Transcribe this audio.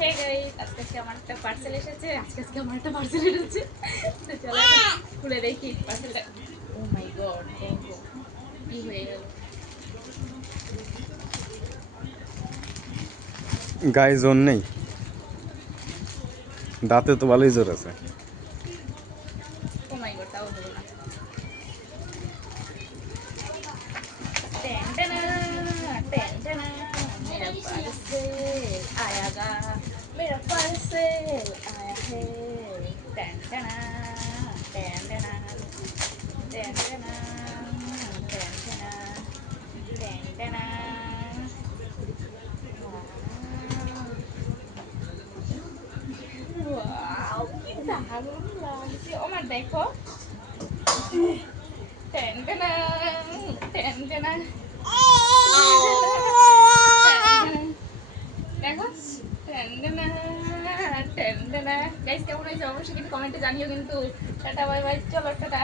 Hey guys, আজকে আমার একটা পার্সেল এসেছে। আজকে আমার একটা পার্সেল এসেছে। তো চলো খুলে দেখি পার্সেলটা। ও মাই গড, দেখো কি হয়ে গেল। গায়ে জোর নেই, দাঁতে তো ভালোই জোর আছে। ও মাই গড, তাও হলো না। টেনটেনা টেনটেনা, मेरा पार्सल आएगा, मेरा पार्सल आया है। टेनटेना टेनटेना टेनटेना टेनटेना टेनटेना। ওয়াও, কি দারুণ লাগছে। ওমা দেখো, টেনটেনা টেনটেনা। দেখো, টেনটেনা টেনটেনা। গাইস, কেমন হয়েছে অবশ্যই কিন্তু কমেন্টে জানিও কিন্তু। টাটা বাই বাই, চলো টাটা।